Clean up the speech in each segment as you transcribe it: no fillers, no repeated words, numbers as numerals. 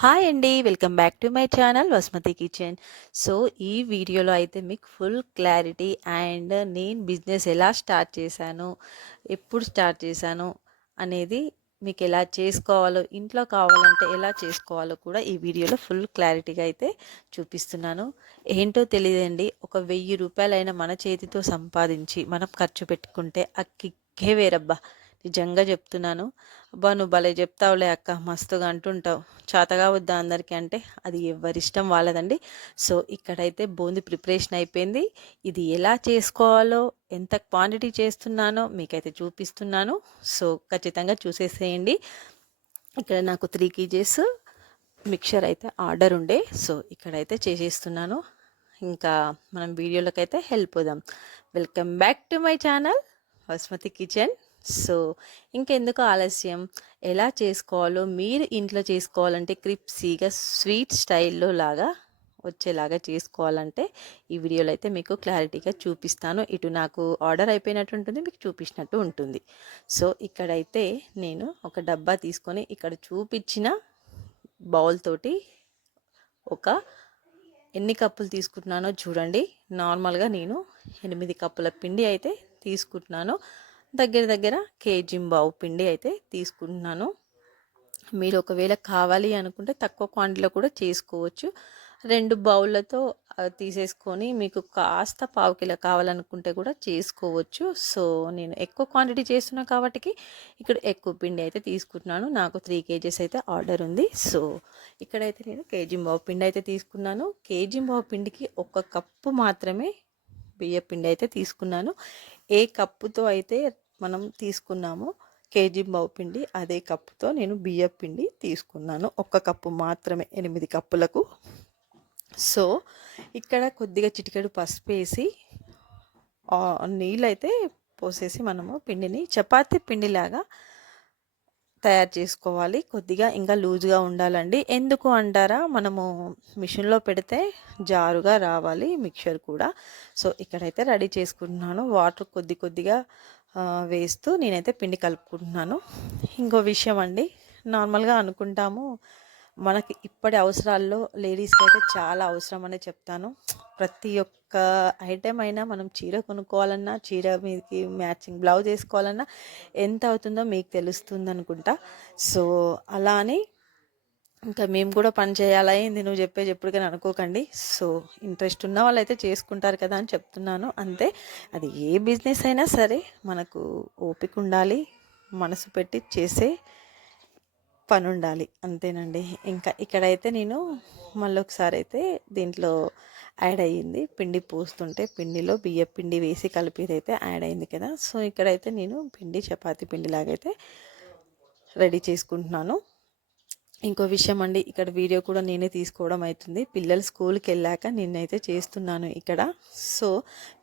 Hi అండి. Welcome back to my channel Vasumathi kitchen. So, ఈ వీడియోలో అయితే మీకు ఫుల్ క్లారిటీ అండ్ నేను బిజినెస్ ఎలా స్టార్ట్ చేశాను, ఎప్పుడు స్టార్ట్ చేశాను అనేది మీకు ఎలా చేసుకోవాలో, ఇంట్లో కావాలంటే ఎలా చేసుకోవాలో కూడా ఈ వీడియోలో ఫుల్ క్లారిటీగా అయితే చూపిస్తున్నాను. ఏంటో తెలియదండి, ఒక 1000 రూపాయలైనా మన చేతితో సంపాదించి మనం ఖర్చు పెట్టుకుంటే ఆ కిక్కే వేరబ్బా! నిజంగా చెప్తున్నాను. అబ్బా! నువ్వు భలే చెప్తావులే అక్క, మస్తుగా అంటుంటావు. చేతగా వద్దా అందరికీ అంటే అది ఎవరిష్టం వాళ్ళదండి. సో, ఇక్కడైతే బూందీ ప్రిపరేషన్ అయిపోయింది. ఇది ఎలా చేసుకోవాలో, ఎంత క్వాంటిటీ చేస్తున్నానో మీకైతే చూపిస్తున్నాను. సో, ఖచ్చితంగా చూసేసేయండి. ఇక్కడ నాకు 3 కేజీస్ మిక్చర్ అయితే ఆర్డర్ ఉండే. సో, ఇక్కడైతే చేసేస్తున్నాను. ఇంకా మనం వీడియోలకైతే వెళ్ళిపోదాం. Welcome back to my channel Vasumathi kitchen. So, ఇంకెందుకు ఆలస్యం, ఎలా చేసుకోవాలో మీరు ఇంట్లో చేసుకోవాలంటే క్రిప్సీగా స్వీట్ స్టైల్లో లాగా వచ్చేలాగా చేసుకోవాలంటే ఈ వీడియోలో అయితే మీకు క్లారిటీగా చూపిస్తాను. ఇటు నాకు ఆర్డర్ అయిపోయినట్టు ఉంటుంది, మీకు చూపించినట్టు ఉంటుంది. సో, ఇక్కడైతే నేను ఒక డబ్బా తీసుకొని ఇక్కడ చూపించిన బౌల్ తోటి ఒక ఎన్ని కప్పులు తీసుకుంటున్నానో చూడండి. నార్మల్గా నేను 8 కప్పుల పిండి అయితే తీసుకుంటున్నాను. దగ్గర దగ్గర కేజీంబావు పిండి అయితే తీసుకుంటున్నాను. మీరు ఒకవేళ కావాలి అనుకుంటే తక్కువ క్వాంటిటీలో కూడా చేసుకోవచ్చు. 2 బౌళ్ళతో తీసేసుకొని మీకు కాస్త పావు కిలో కావాలనుకుంటే కూడా చేసుకోవచ్చు. సో, నేను ఎక్కువ క్వాంటిటీ చేస్తున్నా కాబట్టి ఇక్కడ ఎక్కువ పిండి అయితే తీసుకుంటున్నాను. నాకు 3 కేజెస్ అయితే ఆర్డర్ ఉంది. సో, ఇక్కడైతే నేను కేజీంబావు పిండి అయితే తీసుకున్నాను. కేజీంబావు పిండికి 1 కప్పు మాత్రమే బియ్య పిండి అయితే తీసుకున్నాను. ఏ కప్పుతో అయితే మనం తీసుకున్నామో కేజీంబావు పిండి, అదే కప్పుతో నేను బియ్య పిండి తీసుకున్నాను. 1 కప్పు మాత్రమే 8 కప్పులకు. సో, ఇక్కడ కొద్దిగా చిటికెడు పసుపు వేసి నీళ్ళైతే పోసేసి మనము పిండిని చపాతీ పిండిలాగా తయారు చేసుకోవాలి. కొద్దిగా ఇంకా లూజ్గా ఉండాలండి. ఎందుకు అంటారా, మనము మిషన్లో పెడితే జారుగా రావాలి మిక్చర్ కూడా. సో, ఇక్కడైతే రెడీ చేసుకుంటున్నాను. వాటర్ కొద్దిగా వేస్తూ నేనైతే పిండి కలుపుకుంటున్నాను. ఇంకో విషయం అండి, నార్మల్గా అనుకుంటాము మనకి ఇప్పటి అవసరాల్లో లేడీస్కి అయితే చాలా అవసరం అనే చెప్తాను. ప్రతి ఒక్క ఐటెం అయినా మనం చీర కొనుక్కోవాలన్నా, చీర మీదకి మ్యాచింగ్ బ్లౌజ్ వేసుకోవాలన్నా ఎంత అవుతుందో మీకు తెలుస్తుంది అనుకుంటా. సో, అలా అని ఇంకా మేము కూడా పని చేయాలా ఏంది నువ్వు చెప్పేది ఎప్పటికైనా అనుకోకండి. సో, ఇంట్రెస్ట్ ఉన్న వాళ్ళైతే చేసుకుంటారు కదా అని చెప్తున్నాను అంతే. అది ఏ బిజినెస్ అయినా సరే మనకు ఓపిక ఉండాలి, మనసు పెట్టి చేసే పని ఉండాలి, అంతేనండి. ఇంకా ఇక్కడైతే నేను మళ్ళీ ఒకసారి అయితే దీంట్లో యాడ్ అయ్యింది. పిండి పోస్తుంటే పిండిలో బియ్య పిండి వేసి కలిపిదైతే యాడ్ అయింది కదా. సో, ఇక్కడైతే నేను పిండి చపాతీ పిండిలాగైతే రెడీ చేసుకుంటున్నాను. ఇంకో విషయం అండి, ఇక్కడ వీడియో కూడా నేనే తీసుకోవడం అవుతుంది. పిల్లలు స్కూల్కి వెళ్ళాక నేనైతే చేస్తున్నాను ఇక్కడ. సో,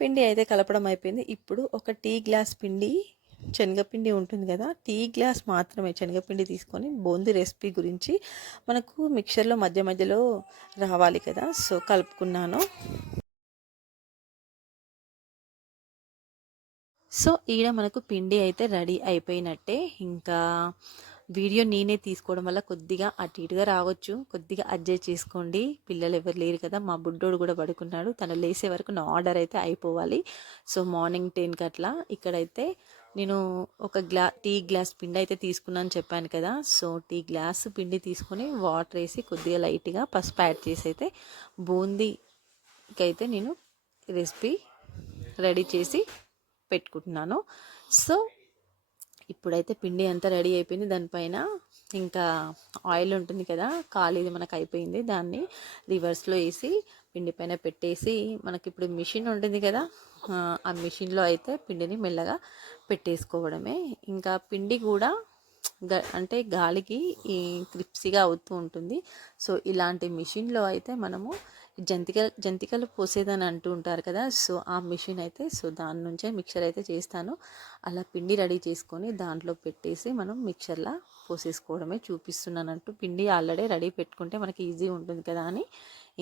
పిండి అయితే కలపడం అయిపోయింది. ఇప్పుడు ఒక టీ గ్లాస్ పిండి, శనగపిండి ఉంటుంది కదా, టీ గ్లాస్ మాత్రమే శనగపిండి తీసుకొని బూందీ రెసిపీ గురించి మనకు మిక్చర్లో మధ్య మధ్యలో రావాలి కదా. సో, కలుపుకున్నాను. సో, ఈడ మనకు పిండి అయితే రెడీ అయిపోయినట్టే. ఇంకా వీడియో నేనే తీసుకోవడం వల్ల కొద్దిగా అటు ఇటుగా రావచ్చు, కొద్దిగా అడ్జస్ట్ చేసుకోండి. పిల్లలు ఎవరు లేరు కదా, మా బుడ్డోడు కూడా పడుకున్నాడు. తను లేసే వరకు నా ఆర్డర్ అయితే అయిపోవాలి. సో, మార్నింగ్ 10కి అట్లా ఇక్కడైతే నేను ఒక టీ గ్లాస్ పిండి అయితే తీసుకున్నాను చెప్పాను కదా. సో, టీ గ్లాస్ పిండి తీసుకొని వాటర్ వేసి కొద్దిగా లైట్గా పసుపు యాడ్ చేసి అయితే బూందీకి అయితే నేను రెసిపీ రెడీ చేసి పెట్టుకుంటున్నాను. సో, ఇప్పుడైతే పిండి అంతా రెడీ అయిపోయింది. దానిపైన ఇంకా ఆయిల్ ఉంటుంది కదా, ఖాళీది మనకు అయిపోయింది. దాన్ని రివర్స్లో వేసి పిండి పైన పెట్టేసి మనకి ఇప్పుడు మిషన్ ఉంటుంది కదా, ఆ మిషన్లో అయితే పిండిని మెల్లగా పెట్టేసుకోవడమే. ఇంకా పిండి కూడా అంటే గాలికి ఈ క్రిప్సీగా అవుతూ ఉంటుంది. సో, ఇలాంటి మిషన్లో అయితే మనము జంతికలు పోసేదని అంటూ ఉంటారు కదా. సో, ఆ మిషన్ అయితే దాని నుంచే మిక్చర్ అయితే చేస్తాను. అలా పిండి రెడీ చేసుకొని దాంట్లో పెట్టేసి మనం మిక్చర్లా పోసేసుకోవడమే చూపిస్తున్నానంటూ. పిండి ఆల్రెడీ రెడీ పెట్టుకుంటే మనకి ఈజీ ఉంటుంది కదా అని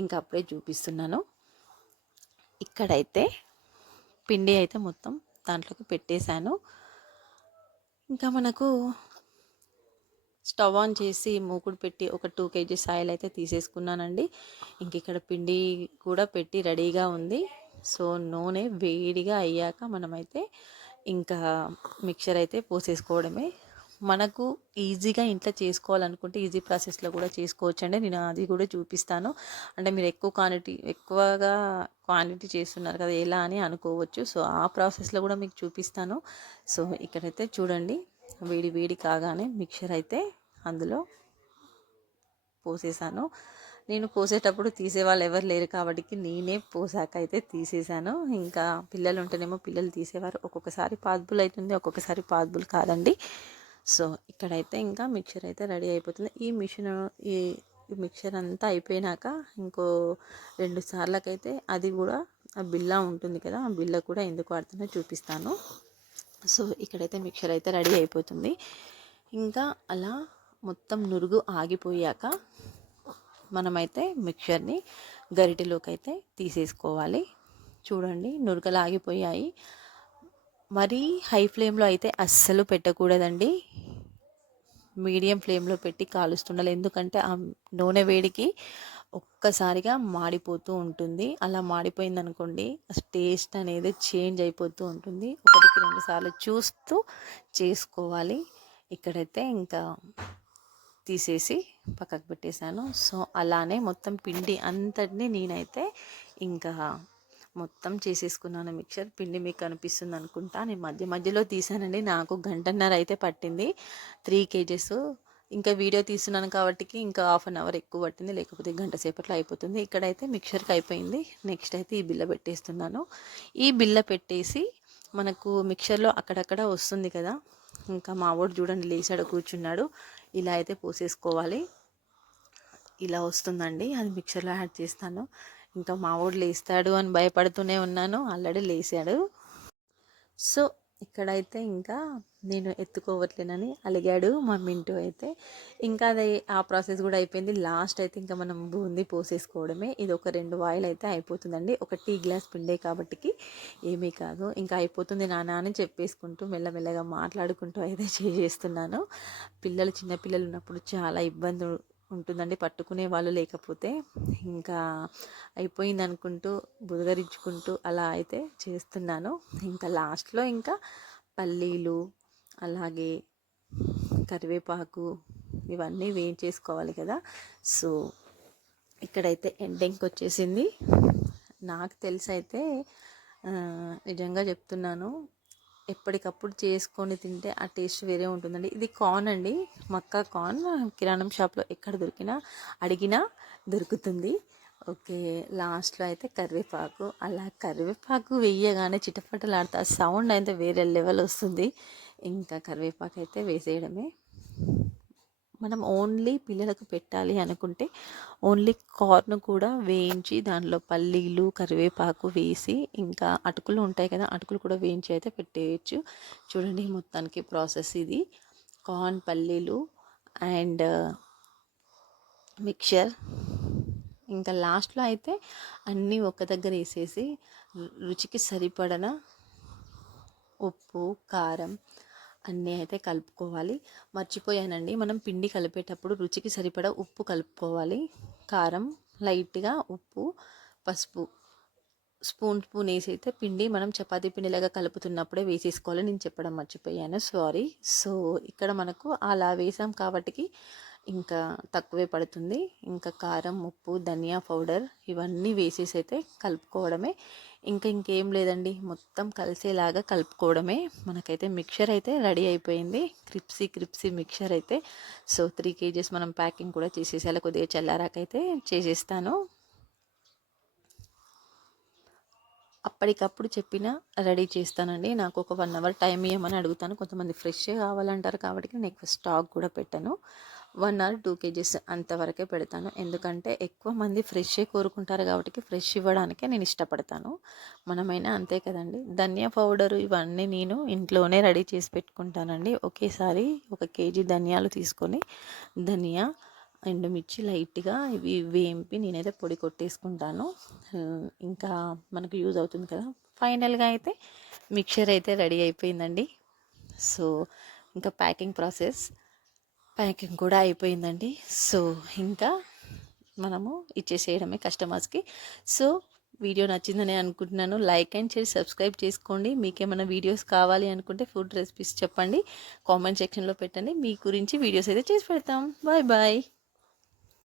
ఇంకా అప్పుడే చూపిస్తున్నాను. ఇక్కడైతే పిండి అయితే మొత్తం దాంట్లోకి పెట్టేశాను. ఇంకా మనకు స్టవ్ ఆన్ చేసి మూకుడు పెట్టి ఒక 2 kgs ఆయిల్ అయితే తీసేసుకున్నానండి. ఇంక ఇక్కడ పిండి కూడా పెట్టి రెడీగా ఉంది. సో నూనె వేడిగా అయ్యాక మనమైతే ఇంకా మిక్చర్ అయితే పోసేసుకోవడమే. మనకు ఈజీగా ఇంట్లో చేసుకోవాలనుకుంటే ఈజీ ప్రాసెస్లో కూడా చేసుకోవచ్చండి. నేను అది కూడా చూపిస్తాను. అంటే మీరు ఎక్కువగా క్వాంటిటీ చేస్తున్నారు కదా ఎలా అని అనుకోవచ్చు. సో ఆ ప్రాసెస్లో కూడా మీకు చూపిస్తాను. సో ఇక్కడైతే చూడండి, వేడి వేడి కాగానే మిక్చర్ అయితే అందులో పోసేసాను. నేను పోసేటప్పుడు తీసేవాళ్ళు ఎవరు లేరు కాబట్టి నేనే పోసాక అయితే తీసేసాను. ఇంకా పిల్లలు ఉంటేనేమో పిల్లలు తీసేవారు. ఒక్కొక్కసారి పాసిబుల్ అవుతుంది, ఒక్కొక్కసారి పాసిబుల్ కాదండి. సో ఇక్కడైతే ఇంకా మిక్చర్ అయితే రెడీ అయిపోతుంది. ఈ మిక్చర్ అంతా అయిపోయినాక ఇంకో 2 సార్లకైతే అది కూడా ఆ బిల్ల ఉంటుంది కదా, ఆ బిల్ల కూడా ఎందుకు వాడుతున్నా చూపిస్తాను. సో ఇక్కడైతే మిక్చర్ అయితే రెడీ అయిపోతుంది. ఇంకా అలా మొత్తం నురుగు ఆగిపోయాక మనమైతే మిక్చర్ని గరిటెలోకి అయితే తీసేసుకోవాలి. చూడండి, నురగలు ఆగిపోయాయి. మరీ హై ఫ్లేమ్లో అయితే అస్సలు పెట్టకూడదండి. మీడియం ఫ్లేమ్లో పెట్టి కాలుస్తుండాలి. ఎందుకంటే ఆ నూనె వేడికి ఒక్కసారిగా మాడిపోతూ ఉంటుంది. అలా మాడిపోయింది అనుకోండి, టేస్ట్ అనేది చేంజ్ అయిపోతూ ఉంటుంది. 1-2 సార్లు చూస్తూ చేసుకోవాలి. ఇక్కడైతే ఇంకా తీసేసి పక్కకు పెట్టేశాను. సో అలానే మొత్తం పిండి అంతటిని నేనైతే ఇంకా మొత్తం చేసేసుకున్నాను. మిక్చర్ పిండి మీకు కనిపిస్తుంది అనుకుంటా. నేను మధ్య మధ్యలో తీసానండి. నాకు 1.5 అయితే పట్టింది 3 kgs. ఇంకా వీడియో తీస్తున్నాను కాబట్టి ఇంకా 1/2 అవర్ ఎక్కువ పట్టింది, లేకపోతే గంట సేపట్లో అయిపోతుంది. ఇక్కడైతే మిక్చర్కి అయిపోయింది. నెక్స్ట్ అయితే ఈ బిల్ల పెట్టేస్తున్నాను. ఈ బిల్ల పెట్టేసి మనకు మిక్చర్లో అక్కడక్కడ వస్తుంది కదా, ఇంకా మా వాడు చూడండి లేచాడు, కూర్చున్నాడు. ఇలా అయితే పోసేసుకోవాలి. ఇలా వస్తుందండి, అది మిక్చర్లో యాడ్ చేస్తాను. ఇంకా మా వాడు లేస్తాడు అని భయపడుతూనే ఉన్నాను. ఆల్రెడీ లేచాడు. సో ఇక్కడైతే ఇంకా నేను ఎత్తుకోవట్లేనని అలిగాడు మా మింటూ అయితే. ఇంకా అది ఆ ప్రాసెస్ కూడా అయిపోయింది. లాస్ట్ అయితే ఇంకా మనం బూందీ పోసేసుకోవడమే. ఇది ఒక 2 వాయిల్ అయితే అయిపోతుందండి. ఒక టీ గ్లాస్ పిండే కాబట్టికి ఏమీ కాదు. ఇంకా అయిపోతుంది నాన్న అని చెప్పేసుకుంటూ మెల్లమెల్లగా మాట్లాడుకుంటూ అయితే చేస్తున్నాను. చిన్నపిల్లలు ఉన్నప్పుడు చాలా ఇబ్బంది ఉంటుందండి, పట్టుకునే వాళ్ళు లేకపోతే. ఇంకా అయిపోయింది అనుకుంటూ బుదగరించుకుంటూ అలా అయితే చేస్తున్నాను. ఇంకా లాస్ట్లో ఇంకా పల్లీలు, అలాగే కరివేపాకు ఇవన్నీ వేయించేసుకోవాలి కదా. సో ఇక్కడైతే ఎండింగ్కి వచ్చేసింది. నాకు తెలిసి అయితే నిజంగా చెప్తున్నాను, ఎప్పటికప్పుడు చేసుకొని తింటే ఆ టేస్ట్ వేరే ఉంటుందండి. ఇది కార్న్ అండి, మక్కా కార్న్. కిరాణం షాప్లో ఎక్కడ అడిగినా దొరుకుతుంది. ఓకే, లాస్ట్లో అయితే కరివేపాకు. అలా కరివేపాకు వేయగానే చిటపటలాడుతా సౌండ్ అయితే వేరే లెవెల్ వస్తుంది. ఇంకా కరివేపాకు అయితే వేసేయడమే. మనం ఓన్లీ పిల్లలకు పెట్టాలి అనుకుంటే ఓన్లీ కార్న్ కూడా వేయించి దానిలో పల్లీలు, కరివేపాకు వేసి, ఇంకా అటుకులు ఉంటాయి కదా, అటుకులు కూడా వేయించి అయితే పెట్టేయచ్చు. చూడండి, మొత్తానికి ప్రాసెస్ ఇది. కార్న్, పల్లీలు అండ్ మిక్చర్. ఇంకా లాస్ట్లో అయితే అన్నీ ఒక దగ్గర వేసేసి రుచికి సరిపడన ఉప్పు, కారం అన్నీ అయితే కలుపుకోవాలి. మర్చిపోయానండి, మనం పిండి కలిపేటప్పుడు రుచికి సరిపడా ఉప్పు కలుపుకోవాలి. కారం లైట్గా, ఉప్పు, పసుపు స్పూన్ వేసి అయితే పిండి మనం చపాతీ పిండిలాగా కలుపుతున్నప్పుడే వేసేసుకోవాలి. నేను చెప్పడం మర్చిపోయాను, సారీ. సో ఇక్కడ మనకు అలా వేసాం కాబట్టి ఇంకా తక్కువే పడుతుంది. ఇంకా కారం, ఉప్పు, ధనియా పౌడర్ ఇవన్నీ వేసేసి అయితే కలుపుకోవడమే. ఇంకేం లేదండి, మొత్తం కలిసేలాగా కలుపుకోవడమే. మనకైతే మిక్చర్ అయితే రెడీ అయిపోయింది. క్రిప్సీ మిక్చర్ అయితే. సో 3 kgs మనం ప్యాకింగ్ కూడా చేసేసేలా, కొద్దిగా చల్లారాకైతే చేసేస్తాను. అప్పటికప్పుడు రెడీ చేస్తానండి. నాకు ఒక 1 అవర్ టైం ఇవ్వమని అడుగుతాను. కొంతమంది ఫ్రెష్ కావాలంటారు కాబట్టి నేను ఎక్కువ స్టాక్ కూడా పెట్టాను. 1 or 2 kgs అంతవరకే పెడతాను. ఎందుకంటే ఎక్కువ మంది ఫ్రెషే కోరుకుంటారు కాబట్టి ఫ్రెష్ ఇవ్వడానికే నేను ఇష్టపడతాను. మనమైనా అంతే కదండి. ధనియా పౌడరు ఇవన్నీ నేను ఇంట్లోనే రెడీ చేసి పెట్టుకుంటానండి. ఒకేసారి 1 kg ధనియాలు తీసుకొని ధనియా, ఎండుమిర్చి లైట్గా ఇవి వేంపి నేనైతే పొడి కొట్టేసుకుంటాను. ఇంకా మనకు యూజ్ అవుతుంది కదా. ఫైనల్గా అయితే మిక్చర్ అయితే రెడీ అయిపోయిందండి. సో ఇంకా ప్యాకింగ్ ప్రాసెస్. ప్యాకింగ్ కూడా అయిపోయిందండి. సో ఇంకా మనము ఇచ్చేసేయడమే కస్టమర్స్కి. సో వీడియో నచ్చిందని అనుకుంటున్నాను. లైక్ అండ్ షేర్, సబ్స్క్రైబ్ చేసుకోండి. మీకేమైనా వీడియోస్ కావాలి అనుకుంటే ఫుడ్ రెసిపీస్ చెప్పండి, కామెంట్ సెక్షన్లో పెట్టండి. మీ గురించి వీడియోస్ అయితే చేసి పెడతాం. Bye bye.